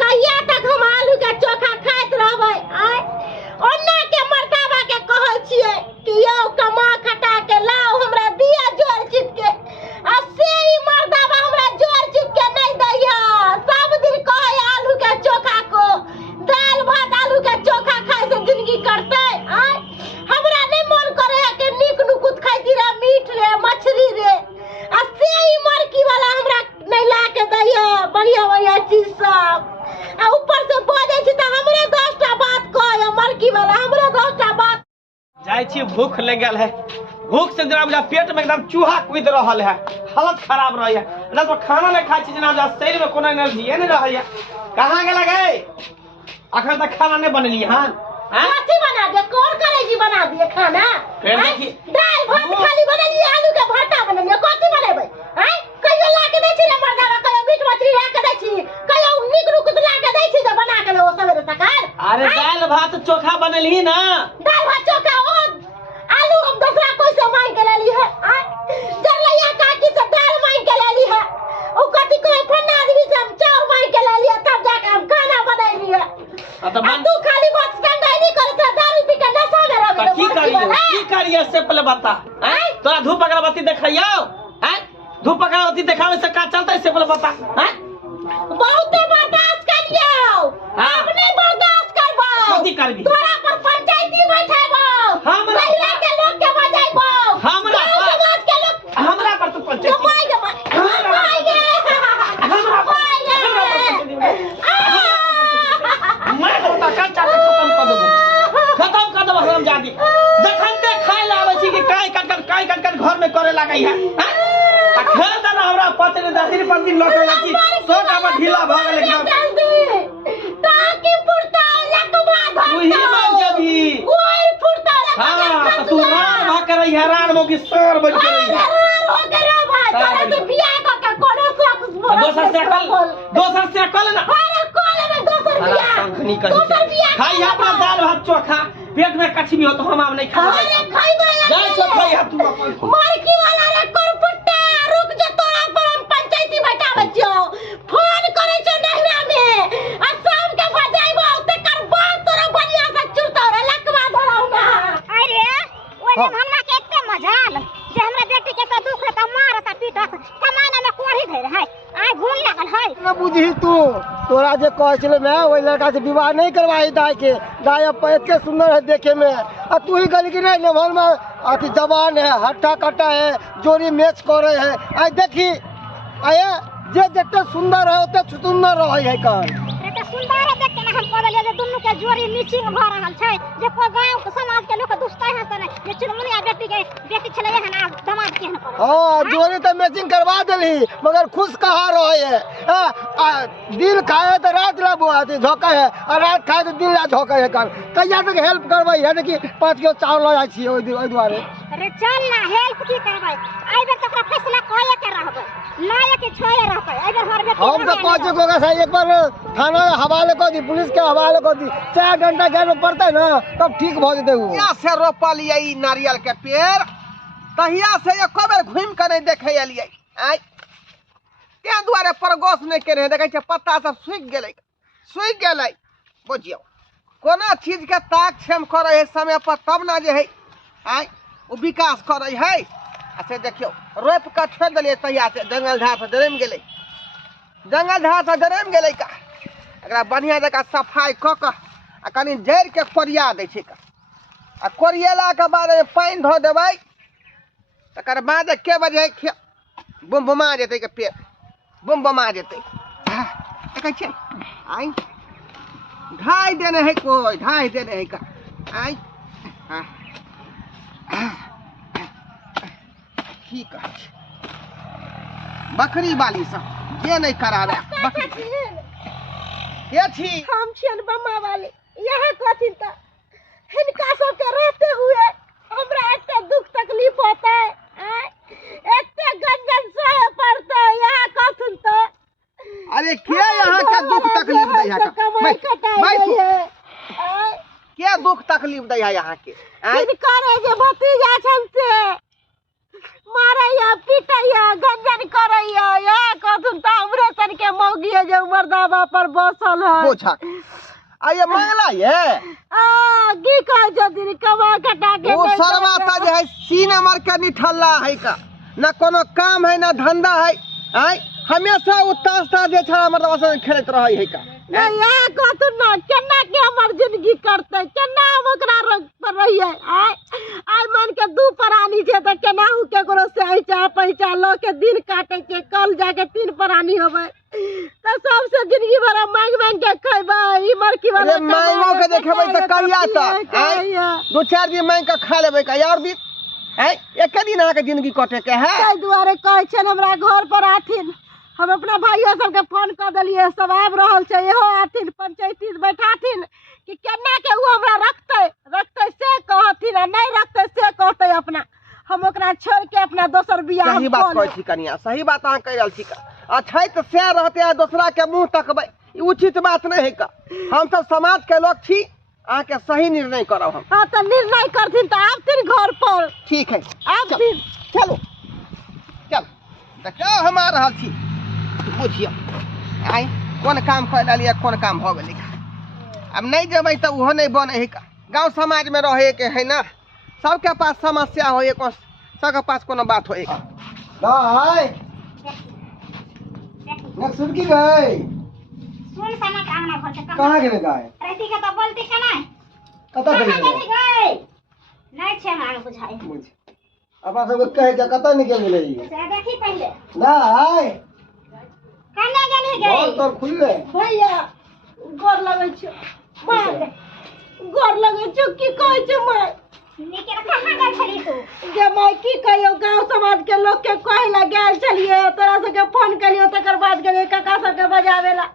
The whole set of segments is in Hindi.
कहिया तक हम आलू के चोखा खाइत रहबै आय ओन्ना के मर्दावा के कहै छियै कि यौ कमा खटा के लाओ हमरा दिया जोर चित के आ से ई मर्दावा हमरा जोर चित के नहीं दैया। सब दिन कहै आलू के चोखा को दाल भात आलू के चोखा खाए से जिंदगी कटतै आय हमरा नहीं मन करे है कि नीक नुकुत खाइती रे मीठ रे मछली रे आ से ई मरकी वाला हमरा नहीं ला के दैया बढ़िया बढ़िया चीज सब आ ऊपर से बोले छी त हमरे 10टा बात कह मरकी वाला हमरे 10टा बात जाय छी भूख लग गेल है। भूख से जना मेरा पेट में एकदम चूहा कूद रहल है, हालत खराब रही है। ना तो खाना नहीं खाई छी जना शरीर में कोनो एनर्जी नहीं रही है। कहां गेल गए अखन तक खाना नहीं बनली हन कथि बना दे कौन करे जी बना दिए खाना फिर देखी दाल भात खाली बनलिए आलू के भरता बनलिए कथि बनेबै हैं कहियो ला के दै छी रे मर्दावा कहियो मीट मछली ला के दै छी कहियो नीक नुकुत ला के दै छी जे बना के लो सवेरे सकाल। अरे दाल भात चोखा बनलही ना दाल भात चोखा ओ आलू हम दूसरा कोई से मांग के लेली है जरलैया काकी से दाल मांग के लेली है ओ कथि कोई फन्ना आदमी से हम चाउर मांग के लेली है तब जाके हम खाना बनैली है। तो तू खाली बस गंगाई नहीं करत दारू पी के नशा में रह की करिए से पहले बता हैं तोरा धूप अगरबत्ती देखैयो हैं धूप अगरबत्ती देखावे से का चलता से पहले बता हैं बहुत बर्दाश्त कर लियो अब नहीं बर्दाश्त करबो कथि करबी तोरा पर पंचायती बैठेबो हमरा महिला के लोग के बजाइबो हमरा समाज के लोग हमरा पर तू पंचायती खत्म कर देबो हम जादी जखन ते खाय लावे छी कि काई कट घर में करे लागई है आ खेल देना हमरा पचने 10 दिन 15 दिन लौटे लागी सब अब ढीला भ गेल एकदम ताकि पुरता लकवा धर तू ही मान जबी कोई पुरता हां तो तू रान भ कर हैरान मो की सर बन गई है हो गरा भाई तोरा तो बियाह क के कोनो शौक दोसर से कल ना अरे कॉल में दोसर बियाह खाई अपना दाल भात चोखा पेट में कछ भी हो तो हम नहीं खा अरे खाइबे जाय चोखा या तू मरकी वाला रे करपुट्टा रुक जा तोरा पर हम पंचायती बैठाबे छियो फोन करे छो नहरा में आ शाम के बजाइबो तकर बाद तोरा बढ़िया से चुरता रे लकवा धराउ ना। अरे ओने हमरा के एते मजाल जे हमरा बेटी के त दुख त मारता पीटत कमाना में कोढ़ी धैर है आइ घून लागल है न बुझी तू तोरा जे कह छले मैं ओई लड़का से विवाह नहीं करवाई दाई के दाई अब इतने सुंदर है देखे में आ तू ही गली की नहीं नभर में अति जवान है हट्टा कट्टा है जोरी मैच करे है आई देखी आये जे जते सुंदर है ओते सुंदर रहे है कर एते सुंदर है देख के हम कहलिए जे दुनु के जोड़ी नीचिंग भ रहल छै जे को गांव के समाज के लोग दुस्ता है सने जे चुनमुनिया बेटी छले है ना दामाद के करे हां जोरी तो मैचिंग करवा देली मगर खुश कहा रहे है दिन खाए तो रात ला बुआती झोका है और रात खाए तो दिन ला झोका है कर कहिया तक हेल्प करबै है कि 5 किलो चावल ल जाय छी ओइ दुआरे अरे चल ना हेल्प की करबै आई बेर तकरा फैसला कए के रहबै लाए के छोए रहबै आई बेर हर बेटी हम तो कहजे कोगा से एक बार थाना हवाले कर दी पुलिस के हवाले कर दी 4 घंटा गैर में पड़ता है ना तब ठीक भ जते उ या से रोपलिए ई नारियल के पेड़ तहिया से एको बेर घूम के नहीं देखे एलिए आई के दुआरे परगोस नहीं करे देखे छ पत्ता सब सूख गेलै बुझियो कोनो चीज के ताक छेम करे है समय पर तब ना जे है आई वो विकास करे है अच्छा देखियो रोप के छोड़ देलिए तहिया से जंगल झाड़ से डरम गेलै का एकरा बढ़िया जगह सफाई क के आ कनी जड़ के कोरिया दै छै का आ कोरियला के बाद पानी धो देबै तकर बाद के बजे बुम बुमा जेतै के पेड़ बुम बुमा जेतै देखै छै आई ढाई देने है कोई ढाई देने है का आई की कहै छै बकरी वाली सब जे नहीं करावे बकरी के छी हम छियन बम्मा वाली यहाँ कथि त हिनका सब के रहते हुए हमरा एते दुख तकलीफ होता है एते गंजन सहे पड़ता है यहाँ कथुन त अरे के यहाँ के दुख तकलीफ दै है के दुख तकलीफ दै है यहाँ के करे जे भतीजा छन से मारैया पीटैया गंजन करैया जे मर्दाबा पर बसल है पूछा आ ये मंगला ये की कहे छथिन कमा खटा के वो सरवा ता जे है सीना मार के निठल्ला है का ना कोनो काम है ना धंधा है आई हमेशा वो ताश जे छा मर्दाबा से खेलत रहै है का ये कहतु ना केना के हमर जिंदगी करते केना हम ओकरा रंग पर रहिए आइ मन के दू प्राणी छै त केना हु केकरो से ऐचा पैचा लो के दिन काटे के कल जाके 3 प्राणी होबै त सबसे जिंदगी भर मांग मांग के खइबै ई मरकी वाला मांगो के देखबै त करिया त 2-4 दिन मांग के खा लेबै का यार दिन है एक दिन आके जिंदगी कटे के है ताहि दुआरे कहै छन हमरा घर पर आथिन हम अपना भाइयों सबके फोन कर दिलिए सब आबि रहल छै एहो आथिन पंचायती बैठाथिन कि केना के उ हमरा रखते से कहथिन आ नहीं रखते से कहते अपना हम ओकरा छोड़ के अपना दोसर बियाह सही बात कहै छी कनिया सही बात अहाँ कह रहल छी का अच्छा त से रहते आ दूसरा के मुंह तकबै ई उचित बात नहीं है का हम सब समाज के लोग छी अहाँ के सही निर्णय करब हम हां त निर्णय करथिन त आबथिन घर पर ठीक है आबथिन चलो चल देखो हम आ रहल छी बुझियो आई कौन काम कर लिया कौन काम हो गेलै अब नहीं जेबै त उहो नहीं बने है का गांव समाज में रहे के है ना सबके पास समस्या हो सबके पास कोनो बात हो दाई न सुन की गई सुन सना के आंगना घर से कहां गेले गाय रहती के तो बोलती के नहीं कता गेले गई नहीं छे मांग बुझाई बुझ अपना सब कहे के कता निकल गेले ई से देखी पहले दाई कने गेली गई बहुत तो खुले भैया गोर लगै छै माय गोर लगै छै की कहै छै माय नीचे रखा गई छली तू जे माय की कहियो गांव समाज के लोग के कहै ला गेल छलिए तोरा सबके फोन करियो तकर बाद गेलिए काका सबके बजावेला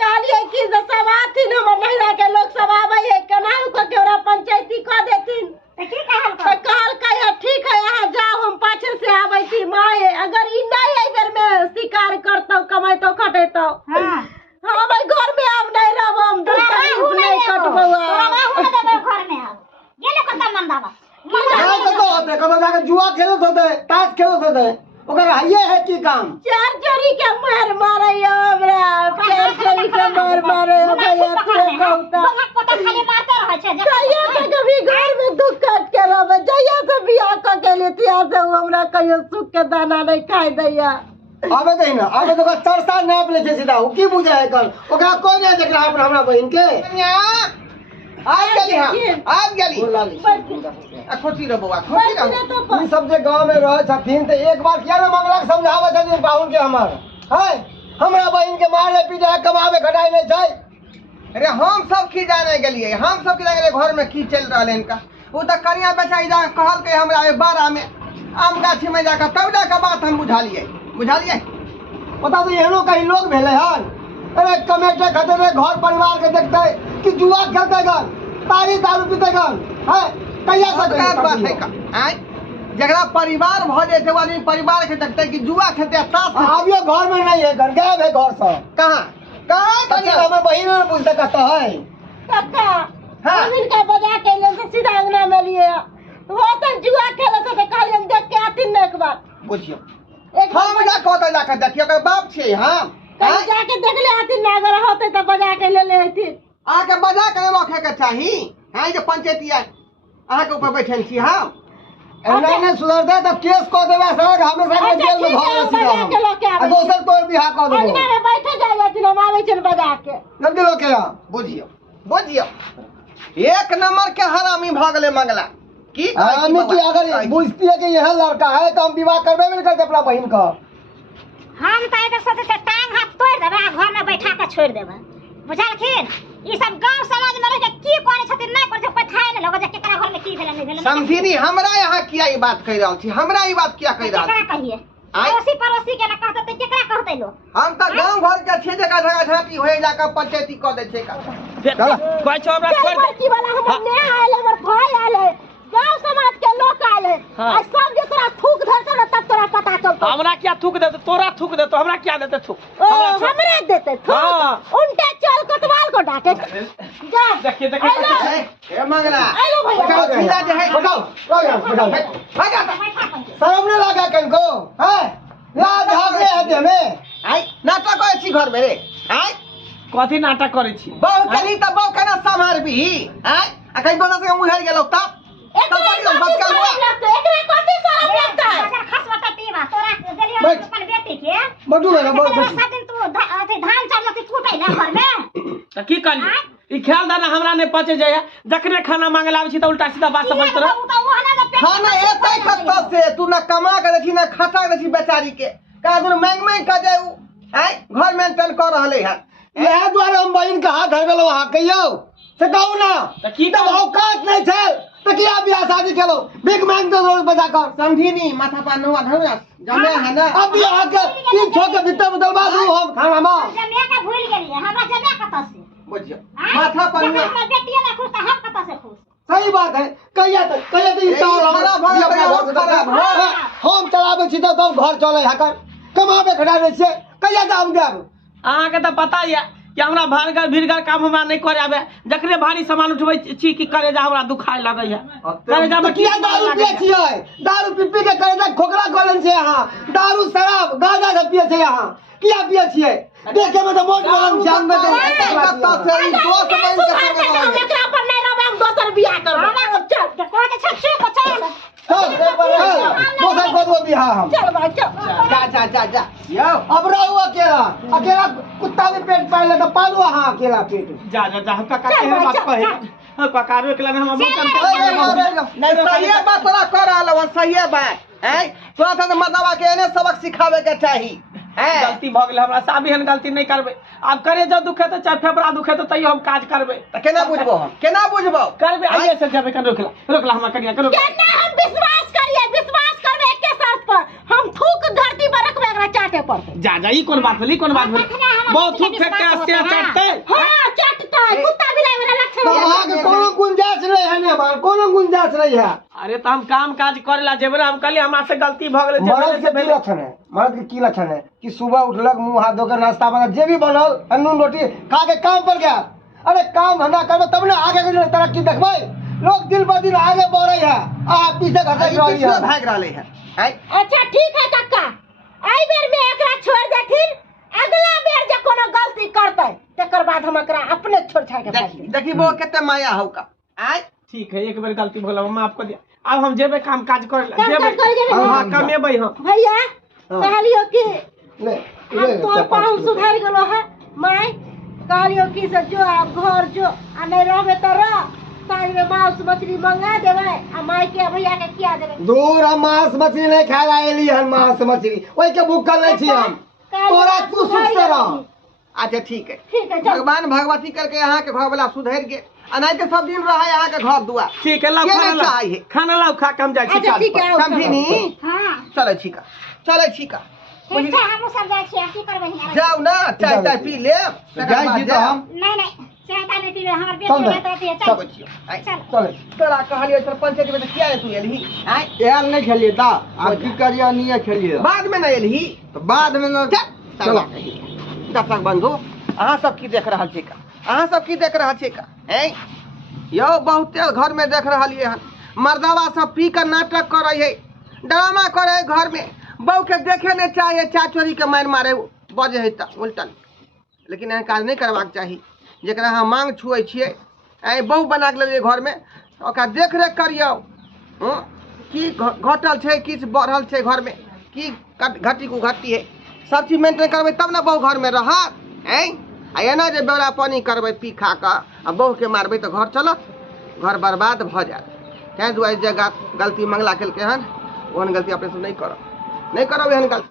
कहलिए कि जे सब आथिन हमर नहिरा के लोग सब आबै है केनाहु को केवरा पंचायती क देथिन त की कहल तो कहल कहियो ठीक है यहाँ जाओ हम पाछे से आबै छी माय अगर ई नहीं एहि बेर में शिकार करतौ कमाइतो खटैतो हां हम घर में अब नहीं रहब हम नहीं कटबौ तोरा बाहु में देबे घर में अब गेले कता मंदाबा हां तो होते कब जाके जुआ खेलत होते ताश खेलत होते ओकर हइये है की काम चार चोरी के मार मारे हमरा चार चोरी के मार मारे भैया तू कहता पता खाली मारते रहे छे जइया से कभी घर में दुख काट के रहबे जइया से बियाह क के लेतिया से हमरा कहियो सुख के दाना नहीं खाइ दैया आबे दे ना आबे तो सरसा नाप ले छै सीधा उ की बुझे है कल ओकरा कोन है जेकरा अपन हमरा बहिन के आ गेली खुशी रहो बउआ खुशी रहो ई सब जे गांव में रह छथिन त एक बार किया ना मंगला के समझावे छथिन बाहुन के हमर है हमरा बहिन के मारे पीटे कमावे खटाई नहीं छै अरे हम सब की जाने गेलिए हम सब की जाने घर में की चल रहल है इनका वो तो करिया बेचारी जा कहल के हमरा 12 में आम गाछी में जाकर तब जाकर बात हम बुझालिए पता तो एहनो कहीं लोग भेले हन अरे कमेटे खाते घर परिवार के देखते कि जुआ खेलते गन तारी दारू पीते गन है कहिया सरकार बात है का आय जगरा परिवार भ जाए थे आदमी परिवार के देखते कि जुआ खेलते ताश अभियो घर में नहीं है घर गायब है घर से कहां तनी हमें बहिन ने पूछते कहता है काका हम इनका बजा के ले से सीधा अंगना में लिए वो तो जुआ खेलत तो कहली हम देख के आथिन एक बार बुझियो हम जा कहता जाके देखियो के बाप छे हम कहीं जाके देख ले आथिन ना अगर होते तो बजा के ले ले आथिन आके बजा के रखे के चाही है जे पंचायती आहा के ऊपर बैठल छी हम एना ने सुधरते तो केस को देबे सर हमेशा के जेल में घर सीधा आ दोसर तोर बियाह कर देबो अंगना में बैठे जाय आथिन हम आवे छन बजा के जल्दी लोग के बुझियो एक नंबर के हरामी भ गेले मंगला की हमें की अगर बुझती है कि यह लड़का है तो हम विवाह करबे नहीं करते अपना बहन का हम त एकर सोचे से टांग हाथ तोड़ देबे घर में बैठा के छोड़ देबे बुझलखिन ई सब गांव समाज में रह के की करे छथिन नहीं करे कोई थाए न लगे जे केकरा घर में की भेले नहीं भेले समझिनी हमरा यहाँ किया ई बात कह रहल छी हमरा ई बात किया कह रहल केकरा कहिए पड़ोसी के ना कहते तो केकरा कहते लो हम त गांव घर के छे जगह झगड़ा झांकी होए जाकर पंचायती क दे छे का कोई छो हमरा छोड़ दे की वाला हम ने आले हमर भाई आले गांव समाज के लोग आले आ सब जे तोरा थूक धरते न तब तोरा पता चलतो हमरा क्या थूक दे तोरा थूक दे तो हमरा क्या देते थूक हमरा देते थूक उनके चल कोतवाल को डांटे जा देखिए ए मंगला आलो भैया सीधा जे है बताओ भागा शर्म नहीं लगा कनको है लाज भागले हते में आई नाटक करे छी घर में रे कथी नाटक करे छी बहु कली त बहु केना संभारबी हैं आ कहीं दोसर से मुहर गेलो तब एकरा कथी शरम लगता है अगर खस बता पीवा तोरा देलियो बैठ। अपन बेटी के बटू है ना सब दिन तू अथी धान चढ़लती कूटै ले घर में त की करी ई ख्याल दाना हमरा ने पचे जाय जखने खाना मांगे आबै छी त उल्टा सीधा बात समझ तर खाना एतै कत्ता से तू न कमा के देखी न खटा के देखी बेचारी के का दुन मांग का जाऊ हैं घर मेंटेन कर रहले है यह द्वारा हम बहन के हाथ धर गेलो वहाँ कहियो से कहू ना त की तब औकात नहीं थे तो क्या ब्याह शादी केलो बिग मैन तो रोज बजा कर समझी नी माथा पर नुआ धरना जमे है ना अब यहाँ के तीन छो के भीतर में दलवा दूं हम खाना में जमे के भूल गेलिए हमरा जमे कत से बुझियो माथा पर नुआ हमरा बेटिए ना खुश त हम कत से खुश सही बात है कहिया तो हम चलाबे छी तो घर चले हकर कमाबे खड़ा रहे छे कहिया तो हम देब अहाँ के त पता ये कि हमरा भारगर भीरगर काम हमरा नहीं करे आबे जखने भारी सामान उठबै छी कि करे जा हमरा दुखाय लगे है करे जा तो किया दारू पिए छिए दारू पी पी के करे जा खोखला कलन छे यहाँ दारू शराब गांजा सब पिए छे यहाँ किया पिए छिए देखे में तो मोट कलम जान में कत्ता से ई दोस्त बन के संग हम एकरा पर नहीं रहबे हम दोसर बियाह करब चल को के छछे को चल दोसर को दो बियाह हम चल भाई चल जा यो अब रहू अकेला अकेला कुत्ता भी पेट पाले तो पालू हाँ अकेला पेट जा काका के बात कहे हां काका रो के लगे हम बहुत नहीं सही बात तोरा कर रहल हन सही बात हैं तोरा त मर्दवा के एने सबक सिखावे के चाही हैं गलती भ गेल हमरा साबी हन गलती नहीं करबे अब करे जो दुखे तो चाहे फेफड़ा दुखे तो तैयो हम काज करबे त केना बुझबो हम केना बुझबो करबे आइए से जबे कर रोकला हमरा करिया करो केना हम विश्वास करबे एके शर्त पर हम थूक धरती पर रखबे एकरा चाटे पर जा ई कोन बात भेली बहुत थूक फेंक के से चटते हां चटता है कुत्ता बिलाई वाला तो लक्षण वहाँ के कोनो गुंजाइश नहीं है ने बार कोनो गुंजाइश नहीं है अरे तो हम काम काज करेला जेबे हम कहली हमरा से गलती भ गेले मर्द के की लक्षण है मर्द के की लक्षण है कि सुबह उठलक मुंह हाथ धोकर नाश्ता बना जे भी बनल नून रोटी खा के काम पर गया अरे काम धंधा करबे तब ना आगे के तरक्की देखबै लोग दिन ब दिन आगे बढ़े है आ पीछे घसक रही है भाग रहले है अच्छा ठीक है काका आई बेर में एकरा छोड़ देथिन अगला बेर जे कोनो गलती करतै तकर बाद हम एकरा अपने छोड़ छाड़ के भाग देब देखी वो केते माया हौ का आय ठीक है एक बार गलती भोला माफ कर दिया अब हम जेबे काम काज करेला काम काज करे जेबे? हां कमेबै हम भैया कहलियो कि ले हम तो पाहुन सुधार गेलो है माय कहलियो कि से जो आप घर जो आ नहीं रहबे त रह साँझ में मांस मछली मंगा देबै आ माय के भैया के किया देबै दूर हम मांस मछली नहीं खाए आएली हन मांस मछली ओई के भूखल नहीं छी हम तोरा तू सुख से रह अच्छा ठीक है ठीक है चल भगवान भगवती करके यहाँ के घर वाला सुधर गे आ नहीं तो सब दिन रहा यहाँ के घर दुआ ठीक है लाओ के खाना नहीं लाओ चाहिए? खाना लाओ खा के हम जाय छी अच्छा काज ठीक पर। है समझी नी हां चले छिका ठीक है हम सब जाय छी की करबै जाओ ना चाय चाय पी ले जाय छी तो हम नहीं चाहता नहीं पीवे हमर बेटी ले तो पिए सब चल छियो आय चल चले तोरा कहलियो सरपंच में तो किया रे तू एलही आय यार नहीं खेलिए ता आप की करिया नहीं खेलिए बाद में ना एलही तो बाद में न चलो दर्शक बंधु अहाँ सब की देख रहल छी का अहाँ सब की देख रहल छी का हैं यो बहुते घर में देख रहल ये हन मर्दावा सब पी कर नाटक कर रही है ड्रामा कर रहे घर में बहू के देखे नहीं चाहिए चाय चोरी के मार मारे बजे है त उल्टन लेकिन एहन काज नहीं करबाक चाही जरा अहाँ मांग छुए छियै ऐ बहू बना के लेलियै घर में ओकरा देख रेख करियौ की घटल छै किछु बढ़ल छै घर में की घटी को घटी है सब चीज मेंटेन करबै तब ना बहू घर में रहत हैं आ एना जे बेड़ा पानी करबै पी खा कऽ आ बहू के मारबै तऽ घर चलत घर बर्बाद भऽ जायत तैं दुआरे जे गलती मंगला केलकै हन ओहन गलती अपने सब नहीं करब एहन गलती